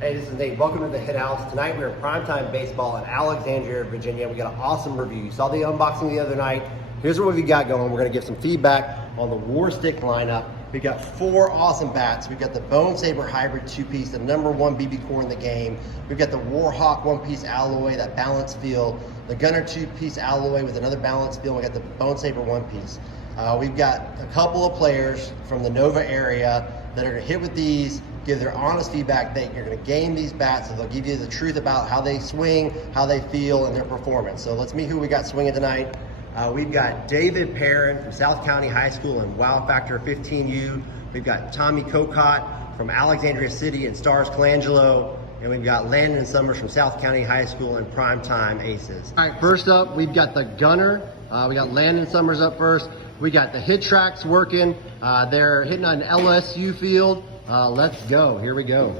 Hey, this is Nate. Welcome to the Hit House. Tonight we're in primetime baseball in Alexandria, Virginia. We got an awesome review. You saw the unboxing the other night. Here's what we got going. We're going to give some feedback on the Warstic lineup. We got 4 awesome bats. We've got the Bone Saber Hybrid 2-piece, the #1 BBCOR in the game. We've got the Warhawk 1-piece alloy, that balanced feel. The Gunner 2-piece alloy with another balanced feel. We got the Bone Saber 1-piece. We've got a couple of players from the Nova area that are going to hit with these, give their honest feedback. You're going to game these bats, so they'll give you the truth about how they swing, how they feel, and their performance. So let's meet who we got swinging tonight. We've got David Perrin from South County High School and Wow Factor 15U. We've got Tommy Cocott from Alexandria City and Stars Colangelo. And we've got Landon Summers from South County High School and Primetime Aces. All right, first up, we've got the Gunner. We got Landon Summers up first. We got the hit tracks working. They're hitting on LSU field. Let's go. Here we go.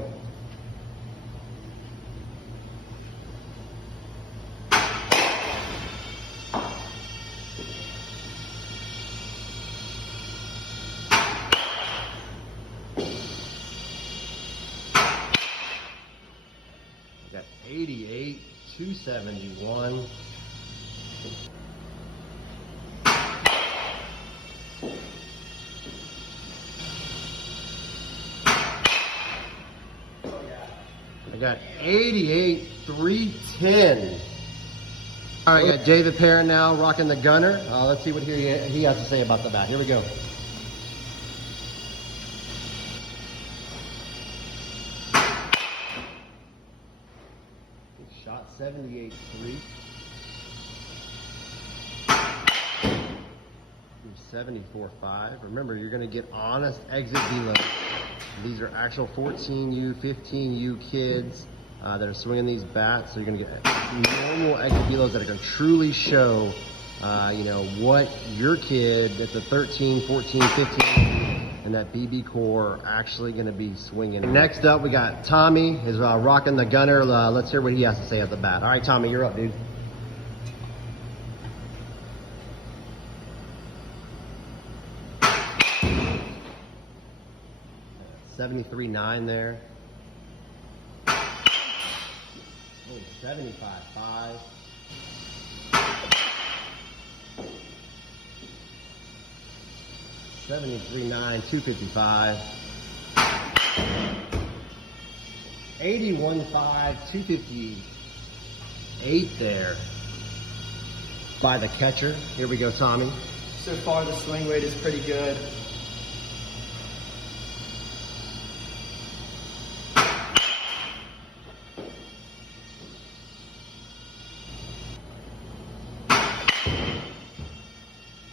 We got 88, 271. I got 88, 310. All right, I got David Perrin now rocking the Gunner. Let's see what he has to say about the bat. Here we go. Shot 78, 3. 74, 5. Remember, you're going to get honest exit velo. These are actual 14U, 15U kids that are swinging these bats. So you're going to get normal exit velos that are going to truly show, what your kid that's a 13, 14, 15, and that BBCOR are actually going to be swinging. Next up, we got Tommy is rocking the Gunner. Let's hear what he has to say at the bat. All right, Tommy, you're up, dude. 73.9 there. 75.5. 73.9, 255. 81.5, 258 there by the catcher. Here we go, Tommy. So far, the swing weight is pretty good.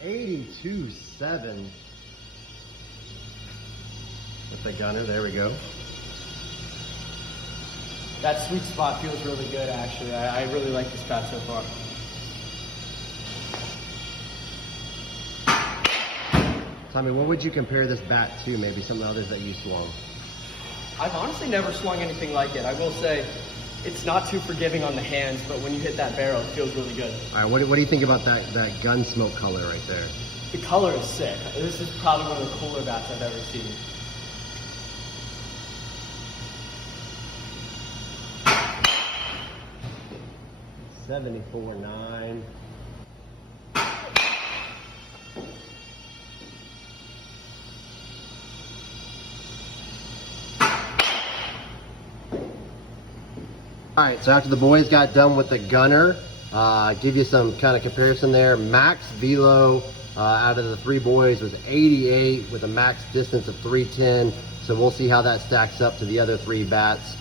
.82.7 with the Gunner. There we go. That sweet spot feels really good, actually. I really like this bat so far. Tommy, what would you compare this bat to? Maybe some of the others that you swung? I've honestly never swung anything like it. I will say it's not too forgiving on the hands, but when you hit that barrel, it feels really good. All right, what do you think about that gun smoke color right there? The color is sick. This is probably one of the cooler bats I've ever seen. .74.9. All right, so after the boys got done with the Gunner, give you some kind of comparison there. Max velo out of the 3 boys was 88 with a max distance of 310. So we'll see how that stacks up to the other 3 bats.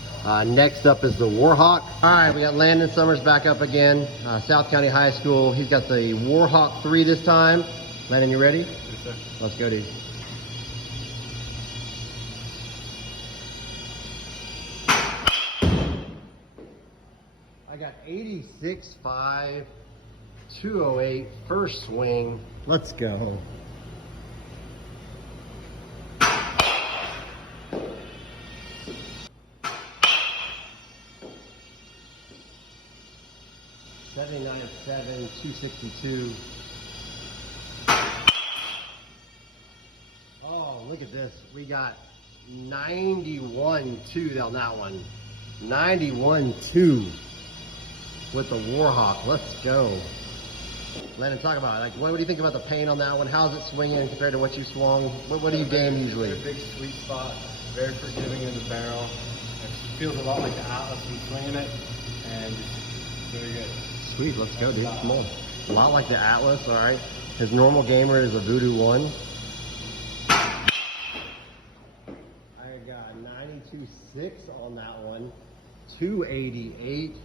Next up is the Warhawk. All right, we got Landon Summers back up again. South County High School. He's got the Warhawk 3 this time. Landon, you ready? Yes, sir. Let's go, dude. I got 86.5, 208, first swing. Let's go. .79.7, 262. Oh, look at this. We got 91.2 on that one. 91-2 with the Warhawk. Let's go. Landon, talk about it. Like, what do you think about the paint on that one? How's it swinging compared to what you swung? What do you game usually? Big sweet spot, very forgiving in the barrel. It feels a lot like the Atlas when swinging it, and just very good. Sweet, let's go, dude. Come on. A lot like the Atlas, all right. His normal gamer is a Voodoo 1. I got 92.6 on that one. 288.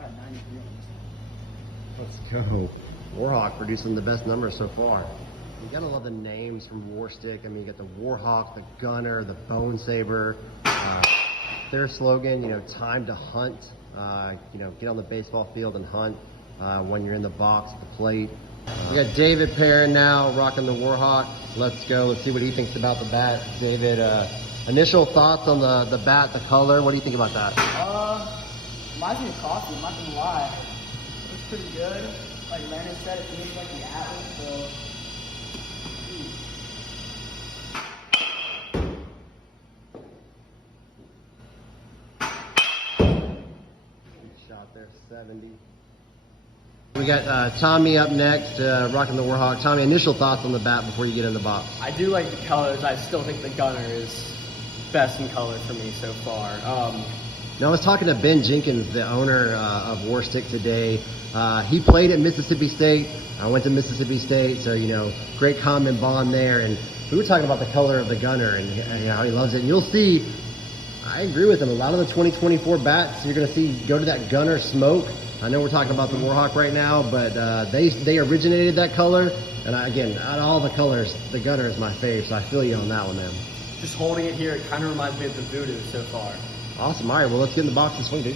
Got 93 on this Let's go. Warhawk producing the best numbers so far. You gotta love the names from Warstic. I mean, you got the Warhawk, the Gunner, the Bone Saber. Their slogan, you know, time to hunt. You know, get on the baseball field and hunt when you're in the box at the plate. We got David Perrin now rocking the Warhawk. Let's go. Let's see what he thinks about the bat. David, initial thoughts on the bat, the color. What do you think about that? Reminds me of coffee, I'm not gonna lie. It's pretty good. Like Landon said, it feels like the Atlas, so. Shot there, 70. We got Tommy up next, rocking the Warhawk. Tommy, initial thoughts on the bat before you get in the box. I do like the colors. I still think the Gunner is best in color for me so far. Now, I was talking to Ben Jenkins, the owner of Warstic today. He played at Mississippi State. I went to Mississippi State, so, you know, great common bond there. And we were talking about the color of the Gunner and you know, how he loves it. And you'll see, I agree with him. A lot of the 2024 bats, you're going to see go to that Gunner smoke. I know we're talking about the Warhawk right now, but they originated that color. And again, out of all the colors, the Gunner is my fave, so I feel you on that one, man. Just holding it here, it kind of reminds me of the Voodoo so far. Awesome. All right, well, let's get in the box and swing, dude.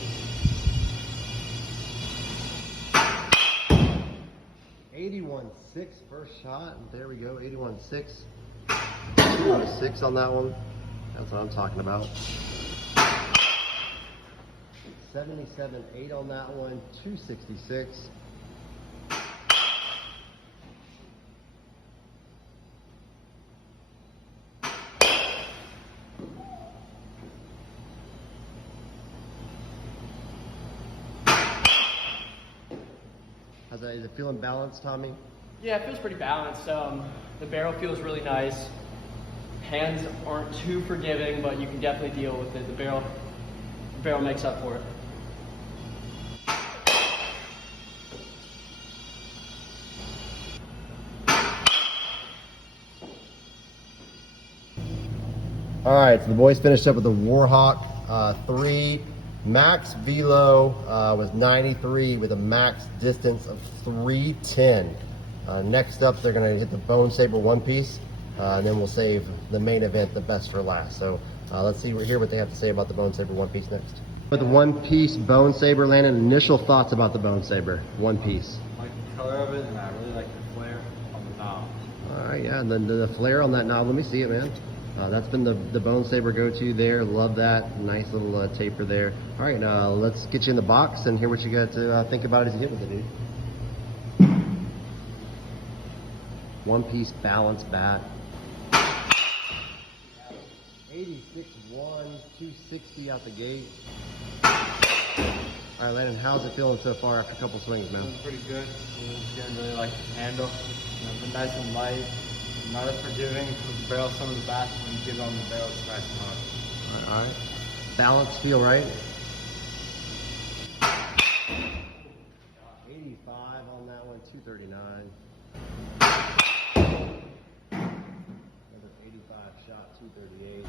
81.6 first shot. There we go, 81.6. 206 on that one. That's what I'm talking about. 77.8 on that one. 266. Is it feeling balanced, Tommy? Yeah, it feels pretty balanced. The barrel feels really nice. Hands aren't too forgiving, but you can definitely deal with it. The barrel makes up for it. All right, so the boys finished up with the Warhawk 3. Max velo was 93 with a max distance of 310. Next up, they're going to hit the Bone Saber one piece, and then we'll save the main event, the best for last. So let's hear what they have to say about the Bone Saber one piece next. With the one piece Bone Saber, Landon, initial thoughts about the Bone Saber one piece. I like the color of it, and I really like the flare on the knob. All right, yeah, and then the flare on that knob. Let me see it, man. That's been the Bone Saber go-to there. Love that. Nice little taper there. All right, let's get you in the box and hear what you got to think about as you hit with it, dude. One-piece balance bat. 86.1, 260 out the gate. All right, Landon, how's it feeling so far after a couple swings, man? Feeling pretty good. It's getting really like the handle. You know, been nice and light. Not as forgiving with the barrel. Some of the bats, when you get it on the barrel, it's nice and hard. All right. Balance feel right? 85 on that one, 239. Another 85 shot, 238.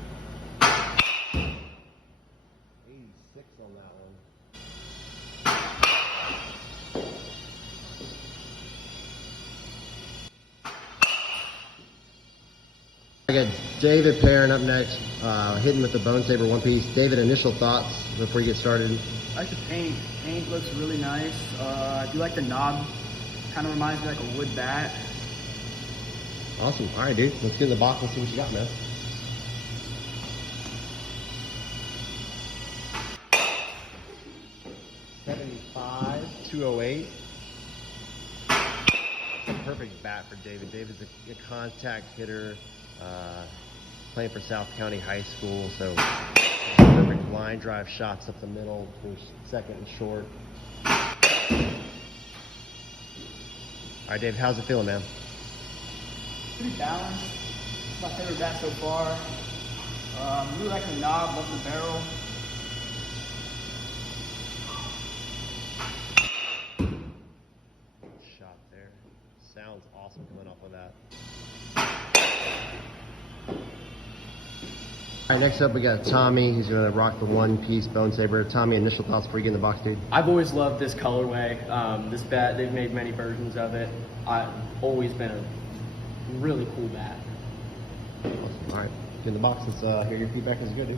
86 on that one. I got David Perrin up next, hitting with the Bone Saber one piece. David, initial thoughts before you get started? I like the paint. Paint looks really nice. I do like the knob. Kind of reminds me like a wood bat. Awesome. All right, dude. Let's get in the box and see what you got, man. $75, 208. Perfect bat for David. David's a contact hitter, playing for South County High School, so perfect line drive shots up the middle for second and short. All right, Dave, how's it feeling, man? Pretty balanced. It's my favorite bat so far. Really like the knob, love the barrel. Shot there. Sounds awesome coming off of that. All right, next up we got Tommy. He's gonna rock the one-piece bone saber. Tommy, initial thoughts before you get in the box, dude? I've always loved this colorway. This bat, they've made many versions of it. I've always been a really cool bat. Awesome. All right, get in the box. Let's hear your feedback as good, dude.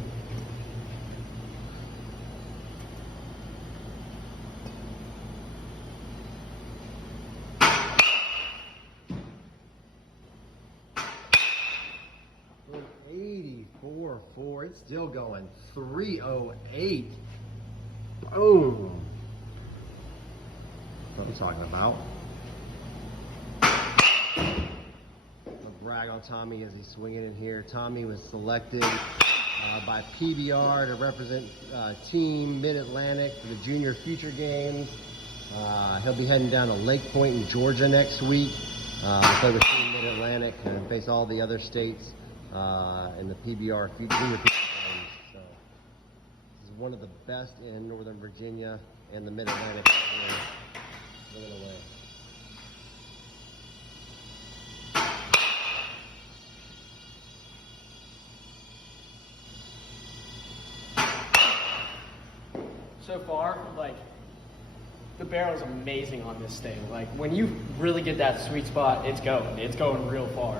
.84.4. It's still going. 308. Boom. That's what I'm talking about. I'll brag on Tommy as he's swinging in here. Tommy was selected by PBR to represent Team Mid-Atlantic for the Junior Future Games. He'll be heading down to Lake Point in Georgia next week to play with Team Mid-Atlantic and face all the other states in the PBR Junior Future Games. So this is one of the best in Northern Virginia and the Mid-Atlantic. Going away. So far, like, the barrel is amazing on this thing. Like, when you really get that sweet spot, it's going real far.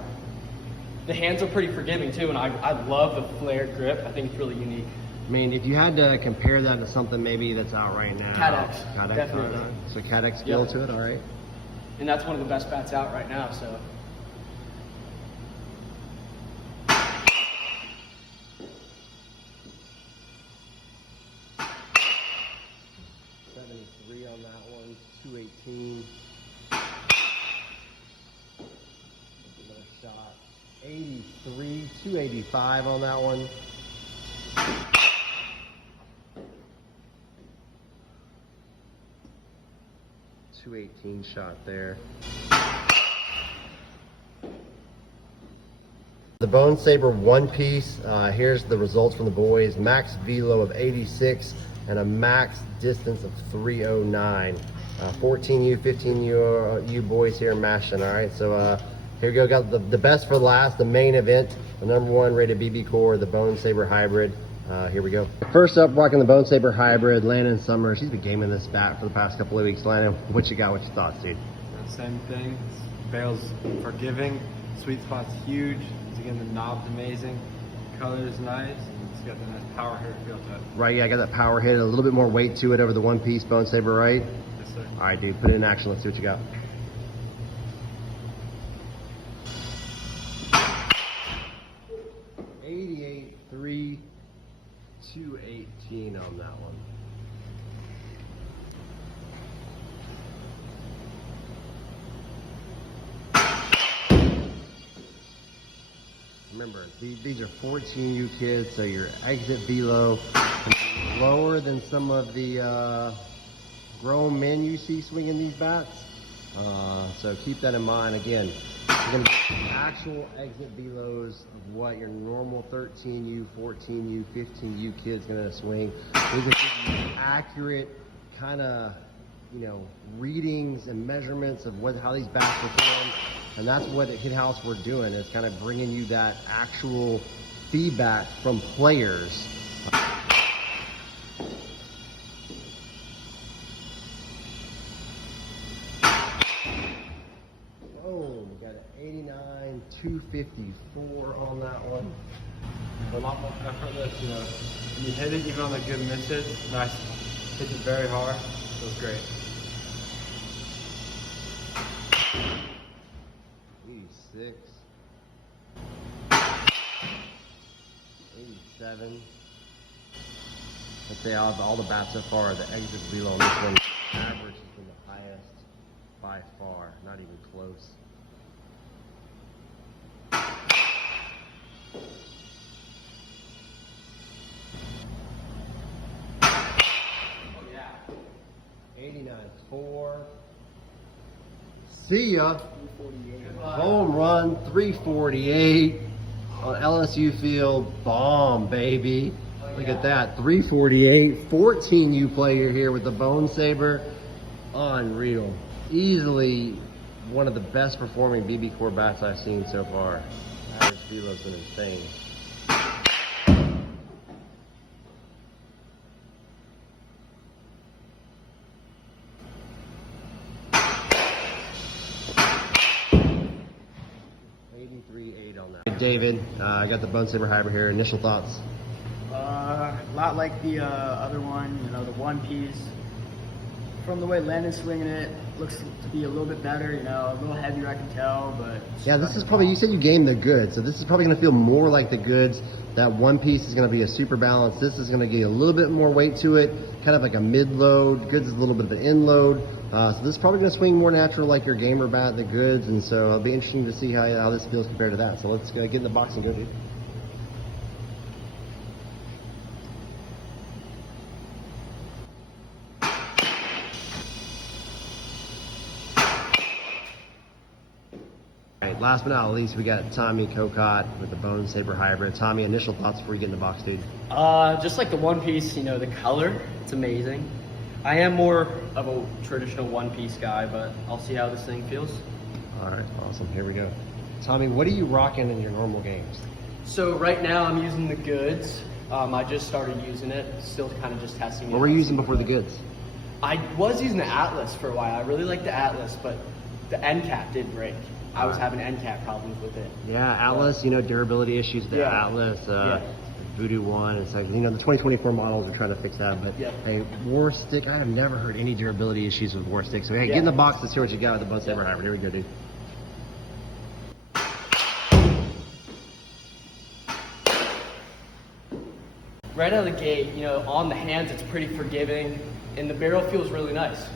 The hands are pretty forgiving too, and I love the flared grip. I think it's really unique. I mean, if you had to compare that to something maybe that's out right now. Cadex, definitely. All right. So Cadex feel to it, all right. And that's one of the best bats out right now, so. .73 on that one, 218. Another shot. 83, 285 on that one. .218 shot there. The Bone Saber one piece. Here's the results from the boys. Max velo of 86 and a max distance of 309. 14U, 15U boys here mashing. All right, so here we go. Got the best for last, the main event, the #1 rated BBCOR, the Bone Saber Hybrid. Here we go. First up, rocking the Bone Saber Hybrid, Landon Summers. He's been gaming this bat for the past couple of weeks. Landon, what you got? What's your thoughts, dude? Same thing. Barrel's forgiving. Sweet spot's huge. Again, the knob's amazing. Color's nice. It's got the nice power hit feel to it. Right, yeah, I got that power hit, a little bit more weight to it over the one piece Bone Saber, right? Yes, sir. All right, dude, put it in action. Let's see what you got. .88.3, 218 on that one. Remember, these are 14U kids, so your exit velo can be lower than some of the grown men you see swinging these bats. So keep that in mind. Again, you're going to get the actual exit velos of what your normal 13U, 14U, 15U kid's going to swing. These will give you accurate kind of, readings and measurements of how these bats perform. And that's what at Hit House we're doing, is kind of bringing you that actual feedback from players. Oh, we got an 89, 254 on that one. A lot more effortless, When you hit it, even on the good misses, nice. Hit it very hard. Feels great. 86, 87. I'd say all the bats so far, the exit velo on this one, average has been the highest by far, not even close. That's 4. See ya. 348. Home run, 348 on LSU field. Bomb, baby. Look at that, 348. 14U player here with the Bone Saber. Unreal. Easily one of the best performing BBCOR bats I've seen so far. Average velo's been insane. On that. David, I got the Bone Saber Hybrid here. Initial thoughts? A lot like the other one, you know, the one piece. From the way Landon's swinging it, looks to be a little bit better, you know, a little heavier I can tell, but... Yeah, this is probably, you said you gamed the goods, so this is probably going to feel more like the goods. That one piece is going to be a super balance. This is going to get a little bit more weight to it, kind of like a mid-load. Goods is a little bit of an in-load. So this is probably going to swing more natural like your gamer bat, the goods, and so it'll be interesting to see how this feels compared to that. So let's get in the box and go, dude. Alright, last but not least, we got Tommy Kokot with the Bone Saber Hybrid. Tommy, initial thoughts before you get in the box, dude? Just like the one piece, you know, the color, it's amazing. I am more of a traditional one piece guy, but I'll see how this thing feels. Alright, awesome. Here we go. Tommy, what are you rocking in your normal games? So right now I'm using the goods. I just started using it, still kind of just testing it. What were you using before the goods? I was using the Atlas for a while. I really liked the Atlas, but the end cap did break. I was having end cap problems with it. Yeah, Atlas, you know, durability issues with the Yeah. Atlas, Yeah. Voodoo 1, it's like, you know, the 2024 models are trying to fix that, but Yeah. hey, Warstic, I have never heard any durability issues with Warstic, so hey, get in the box to see what you got with the Bone Saber Hybrid. Here we go, dude. Right out of the gate, you know, on the hands it's pretty forgiving, and the barrel feels really nice.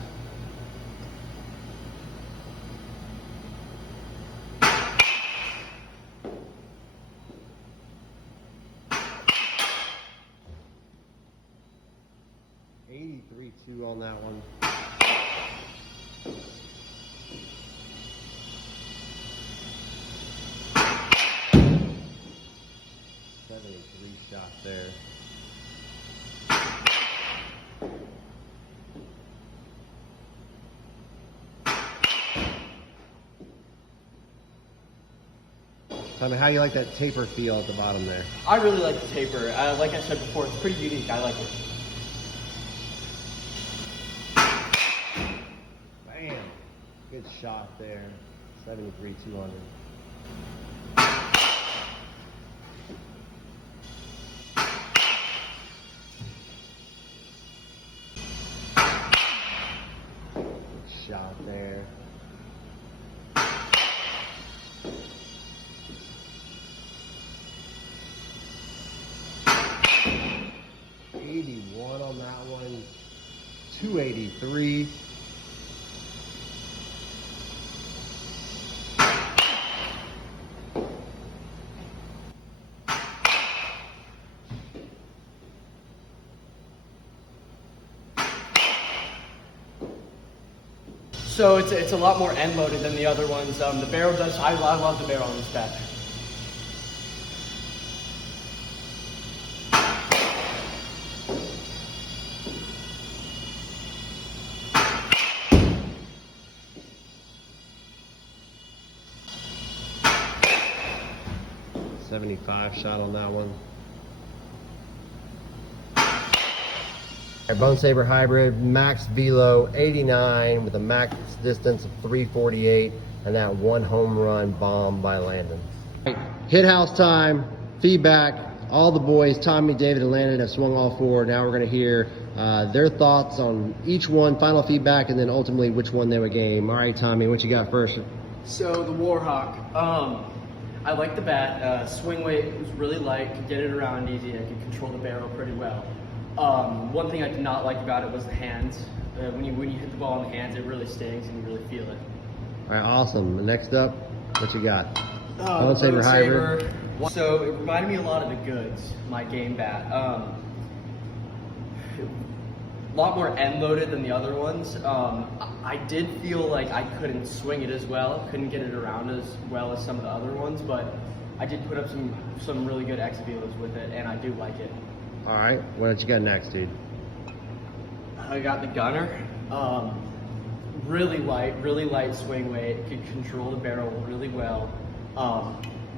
.83.2 on that one. .73 shot there. Tell me how you like that taper feel at the bottom there. I really like the taper. Like I said before, it's pretty unique. I like it. Bam! Good shot there. 73-200. Good shot there. .81 on that one. 283. So it's a lot more end loaded than the other ones. The barrel does. I love the barrel on this bat. .75 shot on that one. Our Bone Saber Hybrid, max velo 89 with a max distance of 348 and that one home run bomb by Landon. Hit house time, feedback. All the boys, Tommy, David, and Landon have swung all four. Now we're going to hear their thoughts on each one, final feedback, and then ultimately which one they would game. All right, Tommy, what you got first? So the Warhawk. I like the bat. Swing weight was really light. Could get it around easy. I could control the barrel pretty well. One thing I did not like about it was the hands. When you hit the ball in the hands, it really stings and you really feel it. All right, awesome. Next up, what you got? Bone Saber Hybrid. So it reminded me a lot of the goods, my game bat. a lot more end loaded than the other ones. I did feel like I couldn't swing it as well, couldn't get it around as well as some of the other ones, but I did put up some really good X velos with it, and I do like it. All right, what you got next, dude? I got the gunner. Really light swing weight, could control the barrel really well.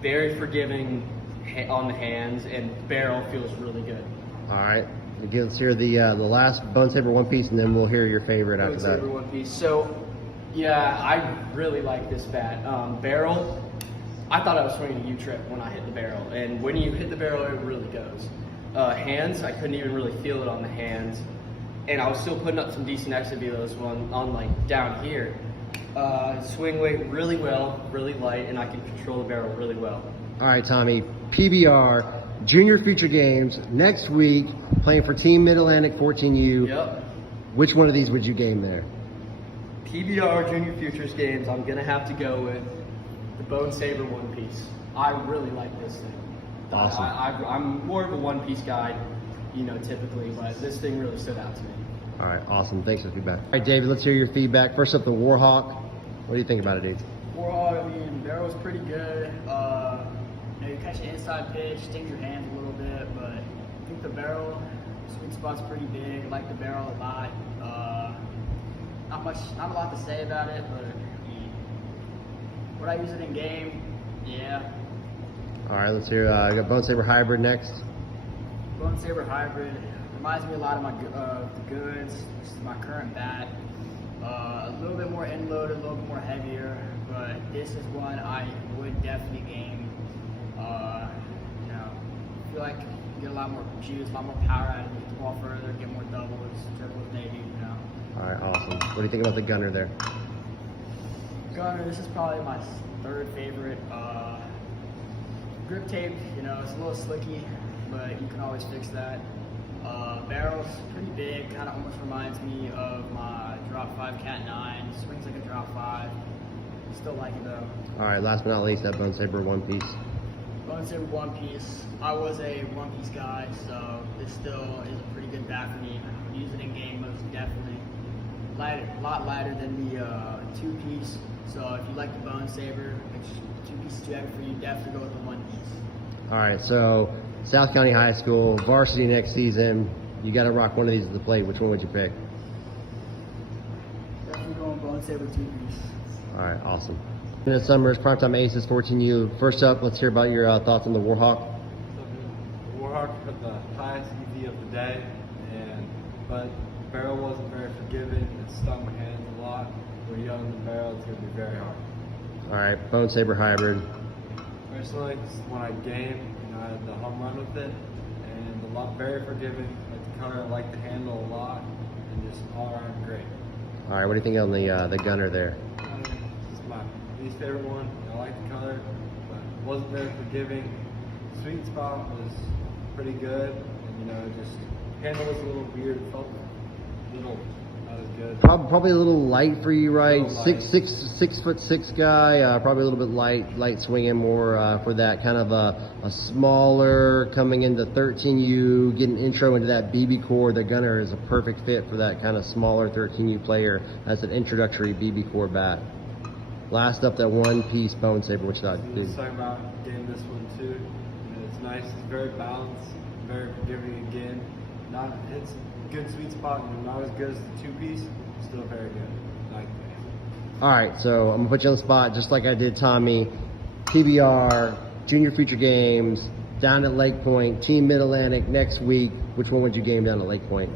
Very forgiving on the hands, and barrel feels really good. All right, again, let's hear the last Bone Saber one piece, and then we'll hear your favorite after that. Bone Saber one piece. So, yeah, I really like this bat. Barrel, I thought I was swinging a U-trip when I hit the barrel, and when you hit the barrel, it really goes. Hands, I couldn't even really feel it on the hands, and I was still putting up some decent exit velos on like down here. Swing weight really well, really light, and I can control the barrel really well. All right, Tommy, PBR Junior Future Games next week, playing for Team Mid-Atlantic 14U. Yep. Which one of these would you game there? PBR Junior Futures Games, I'm gonna have to go with the Bone Saber one piece. I really like this thing. Awesome. I'm more of a one piece guy, you know, typically, but this thing really stood out to me. All right, awesome. Thanks for the feedback. All right, David, let's hear your feedback. First up, the Warhawk. What do you think about it, dude? Warhawk, I mean, barrel's pretty good. You know, you catch an inside pitch, stings your hands a little bit, but I think the barrel sweet spot's pretty big. I like the barrel a lot. Not a lot to say about it, but I mean, would I use it in game? Yeah. All right, let's hear. I got Bone Saber Hybrid next. Bone Saber Hybrid reminds me a lot of the goods. This is my current bat. A little bit more end loaded, a little bit more heavier, but this is one I would definitely game. You know, I feel like you get a lot more juice, a lot more power out of it, get the ball further, get more doubles, triples maybe, you know. All right, awesome. What do you think about the Gunner there? Gunner, this is probably my third favorite. Grip tape, you know, it's a little slicky, but you can always fix that. Barrel's pretty big, kind of almost reminds me of my Drop 5 Cat 9. Swings like a Drop 5. Still like it though. All right, last but not least, that Bone Saber one piece. Bone Saber one piece. I was a one piece guy, so this still is a pretty good bat for me. Use it in game most definitely. Lighter, a lot lighter than the two piece. So if you like the Bone Saber, which two pieces too heavy for you, definitely go with the one piece. All right, so South County High School, varsity next season. You got to rock one of these at the plate. Which one would you pick? Definitely going Bone Saber two piece. All right, awesome. In the Summers, Primetime Aces, 14U. First up, let's hear about your thoughts on the Warhawk. The Warhawk had the highest EV of the day, but the barrel wasn't very forgiving. It stung my hands a lot. When you're young, the barrel, it's going to be very hard. All right, Bone Saber Hybrid. Personally, when I game, you know, I had the home run with it, and a lot very forgiving. Like the color, I like the handle a lot, and just all around great. All right, what do you think on the Gunner there? This is my least favorite one. I like the color, but it wasn't very forgiving. Sweet spot was pretty good, and you know, just handle was a little weird. It felt a little not as good. Probably a little light for you, right? A little light. 6'6" guy. Probably a little bit light swinging, more for that kind of a smaller coming into 13U, getting intro into that BBCOR. The Gunner is a perfect fit for that kind of smaller 13U player. That's an introductory BBCOR bat. Last up, that one piece Bone Saber, which I I was talking about getting this one too. You know, it's nice. It's very balanced, very forgiving again. It's a good sweet spot. You know, not as good as the two piece. Still very good. Like that. All right, so I'm gonna put you on the spot just like I did Tommy. PBR, Junior Future Games, down at Lake Point, Team Mid-Atlantic next week. Which one would you game down at Lake Point?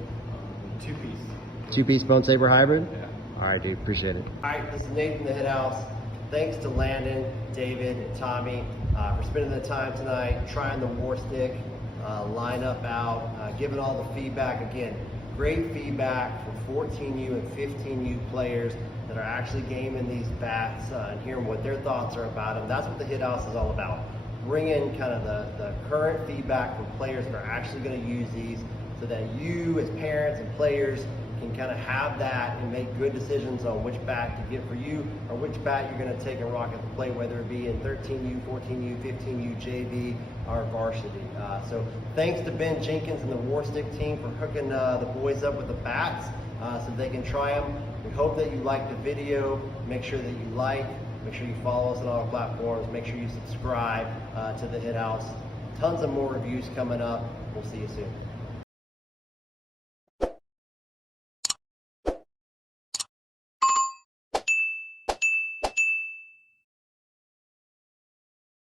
Two piece. Two-piece Bone Saber Hybrid? Yeah. All right, dude, appreciate it. All right, this is Nathan the Hit House. Thanks to Landon, David, and Tommy for spending the time tonight, trying the Warstic lineup out, giving all the feedback. Again, great feedback from 14U and 15U players that are actually gaming these bats and hearing what their thoughts are about them. That's what the Hit House is all about. Bring in kind of the current feedback from players that are actually going to use these so that you as parents and players can kind of have that and make good decisions on which bat to get for you or which bat you're going to take and rock at the plate, whether it be in 13U, 14U, 15U, JV, or varsity. So thanks to Ben Jenkins and the Warstic team for hooking the boys up with the bats so they can try them. We hope that you liked the video. Make sure that you like, make sure you follow us on all our platforms, make sure you subscribe to the Hit House. Tons of more reviews coming up. We'll see you soon.